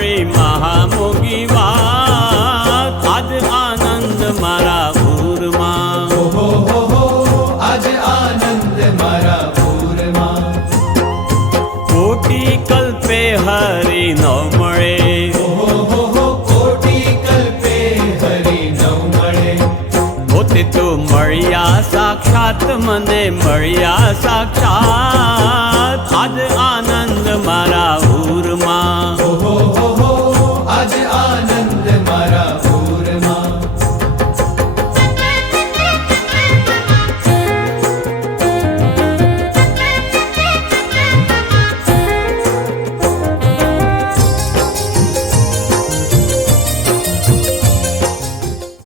સાંભળી મહામોગી વાત, આજ આનંદ મારા પૂરમાં. ઓહો હો હો, આજે આનંદ મારા પૂરમાં. કોટી કલ્પે હરિ ન મળે, ઓહો હો હો, કોટી કલ્પે હરિ ન મળે. પોતે તો મળ્યા સાક્ષાત, મને મળ્યા સાક્ષાત.